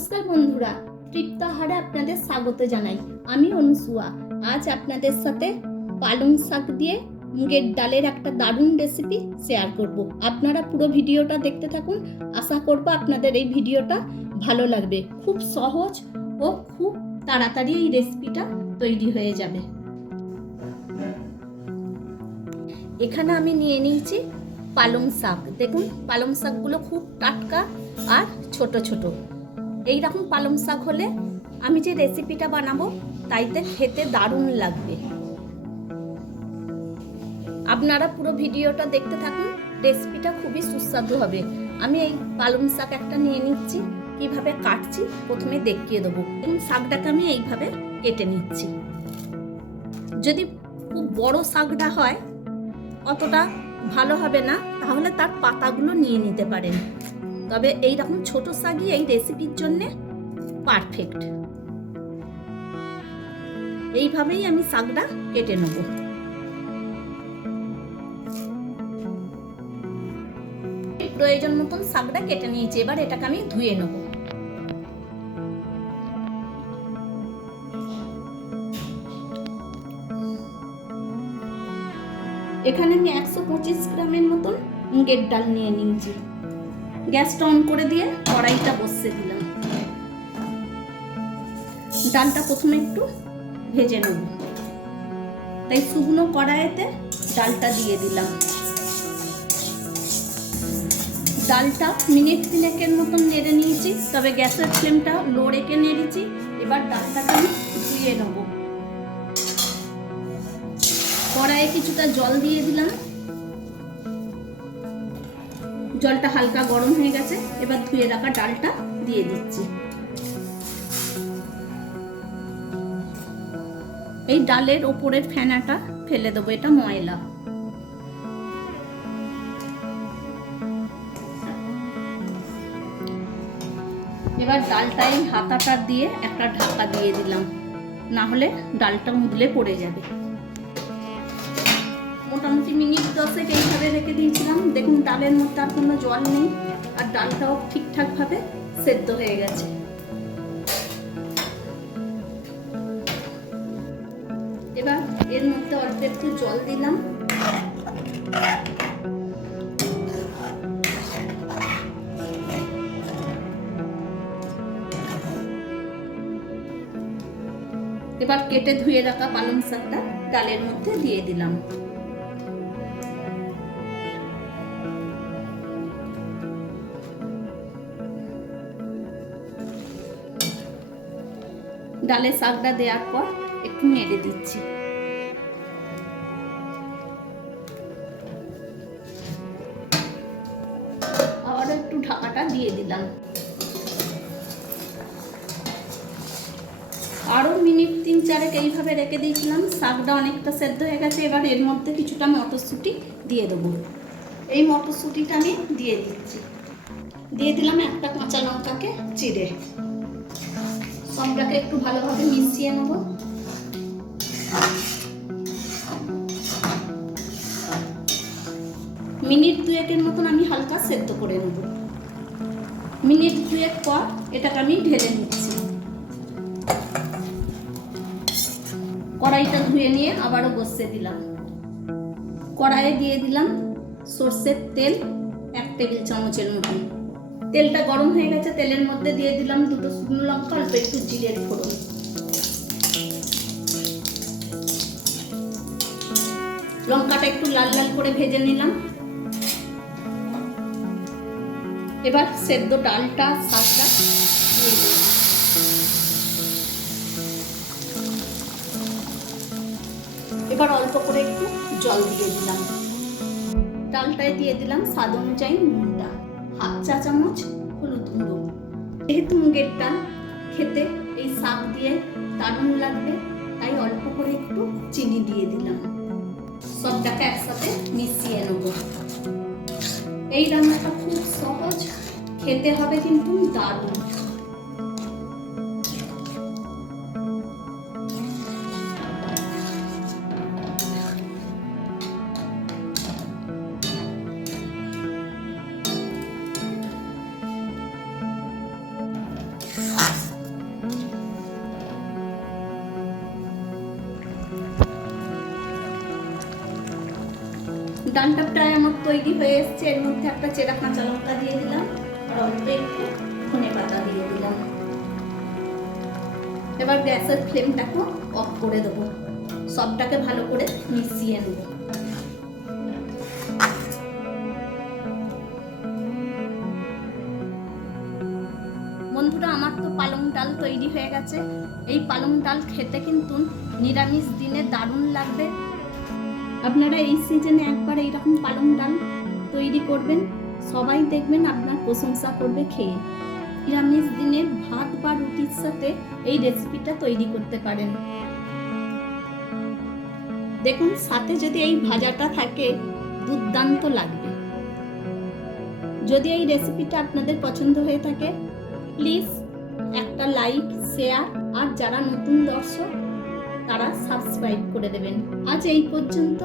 নমস্কার বন্ধুরা, তৃপ্ত আহারে আপনাদের স্বাগত জানাই। আমি অনুসুয়া। আজ আপনাদের সাথে পালং শাক দিয়ে মুগের ডালের একটা দারুণ রেসিপি শেয়ার করব। আপনারা পুরো ভিডিওটা দেখতে থাকুন। আশা করব আপনাদের এই ভিডিওটা ভালো লাগবে। খুব সহজ ও খুব তাড়াতাড়ি এই রেসিপিটা তৈরি হয়ে যাবে। এখানে আমি নিয়ে নিয়েছি পালং শাক। দেখুন, পালং শাকগুলো খুব টাটকা আর ছোট ছোট। এই রকম পালং শাক হলে আমি যে রেসিপিটা বানাবো তাইতে খেতে দারুণ লাগবে। আপনারা পুরো ভিডিওটা দেখতে থাকুন, রেসিপিটা খুবই সুস্বাদু হবে। আমি এই পালং শাক একটা নিয়ে নিচ্ছি, কিভাবে কাটছি প্রথমে দেখিয়ে দেবো। এই শাকটাকে আমি এইভাবে কেটে নিচ্ছি। যদি খুব বড় শাকটা হয় অতটা ভালো হবে না, তাহলে তার পাতাগুলো নিয়ে নিতে পারেন। তবে এই রকম ছোট শাকই এই রেসিপির জন্য পারফেক্ট। এইভাবেই আমি শাকটা কেটে নেব। প্রয়োজন মতন শাকটা কেটে নিয়েছি, এবার এটাকে আমি ধুয়ে নেব। এখানে আমি 125 গ্রামের মতন মুগের ডাল নিয়ে নিয়েছি। গ্যাসটা অন করে দিয়ে কড়াইটা বসিয়ে দিলাম। ডালটা প্রথমে একটু ভেজে নেব, তাই শুকনো কড়াইতে ডালটা দিয়ে দিলাম। ডালটা মিনিট 3 মতন নেড়ে নিয়েছি, তবে গ্যাসের ফ্লেমটা লো রেখে নেড়েছি। এবার ডালটাকে আমি ধুয়ে নেব। কড়াইয়ে কিছুটা জল দিয়ে দিলাম। জলটা হালকা গরম হয়ে গেছে, এবার ধুয়ে রাখা ডালটা দিয়ে দিচ্ছি। এই ডালের ওপরের ফেনাটা ফেলে দেবো, এটা ময়লা। এবার ডালটায় হাতাটা দিয়ে একটা ঢাকা দিয়ে দিলাম, না হলে ডালটা মুদলে পড়ে যাবে। মোটামুটি মিনিট 10 এইভাবে রেখে দিয়েছিলাম। দেখুন, ডালের মধ্যে আর কোনো জল নেই, আর ডালটাও ঠিকঠাকভাবে সেদ্ধ হয়ে গেছে। এবার এর মধ্যে অল্প একটু জল দিলাম। এবার কেটে ধুয়ে রাখা পালং শাকটা ডালের মধ্যে দিয়ে দিলাম। ডালে শাকটা দেওয়ার পর একটু নেড়ে দিচ্ছি। আবার একটু ঢাকাটা দিয়ে দিলাম। আরো মিনিট 3-4 এইভাবে রেখে দিয়েছিলাম। শাকটা অনেকটা সেদ্ধ হয়ে গেছে। এবার এর মধ্যে কিছুটা মটরশুঁটি দিয়ে দেবো। এই মটরশুঁটিটা আমি দিয়ে দিচ্ছি। দিয়ে দিলাম একটা কাঁচা লঙ্কাকে চিড়ে। সবটাকে একটু ভালোভাবে মিশিয়ে নেব। মিনিট 2 মতন আমি হালকা সেদ্ধ করে নেব। মিনিট 2 পর এটাকে আমি ঢেলে নিচ্ছি। কড়াইটা ধুয়ে নিয়ে আবারও বসিয়ে দিলাম। কড়াইয়ে দিয়ে দিলাম সর্ষের তেল 1 টেবিল চামচের মতন। তেলটা গরম হয়ে গেছে, তেলের মধ্যে দিয়ে দিলাম 2টো শুকনো লঙ্কা, অল্প একটু জিরের ফোড়ন। লঙ্কাটা একটু লাল লাল করে ভেজে নিলাম। এবার সেদ্ধ ডালটা শাকটা দিয়ে দিলাম। এবার অল্প করে একটু জল দিয়ে দিলাম। ডালটায় দিয়ে দিলাম স্বাদ অনুযায়ী নুনটা, 1/2 চা চামচ হলুদ গুঁড়ো। যেহেতু মুগের ডাল খেতে এই শাক দিয়ে দারুণ লাগবে, তাই অল্প করে একটু চিনি দিয়ে দিলাম। সবটাকে একসাথে মিশিয়ে নেব। এই রান্নাটা খুব সহজ, খেতে হবে কিন্তু দারুণ। ডালটা প্রায় আমার তৈরি হয়ে এসছে। এর মধ্যে একটা চেরা কাঁচা লঙ্কা দিয়ে দিলাম আর অল্প একটু ধনেপাতা দিয়ে দিলাম। এবার গ্যাসের ফ্লেমটাকে অফ করে দেবো, সবটাকে ভালো করে মিশিয়ে নেব। বন্ধুরা, আমার তো পালং ডাল তৈরি হয়ে গেছে। এই পালং ডাল খেতে কিন্তু নিরামিষ দিনে দারুণ লাগবে। আপনারা এই সিজনে একবার এইরকম পালং ডাল তৈরি করবেন, সবাই দেখবেন আপনার প্রশংসা করবে খেয়ে। নিরামিষ দিনে ভাত বা রুটির সাথে এই রেসিপিটা তৈরি করতে পারেন। দেখুন, সাথে যদি এই ভাজাটা থাকে দুর্দান্ত লাগবে। যদি এই রেসিপিটা আপনাদের পছন্দ হয়ে থাকে প্লিজ একটা লাইক, শেয়ার আর যারা নতুন দর্শক তারা সাবস্ক্রাইব করে দেবেন। আজ এই পর্যন্ত,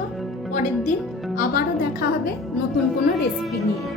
পরের দিন আবারও দেখা হবে নতুন কোনো রেসিপি নিয়ে।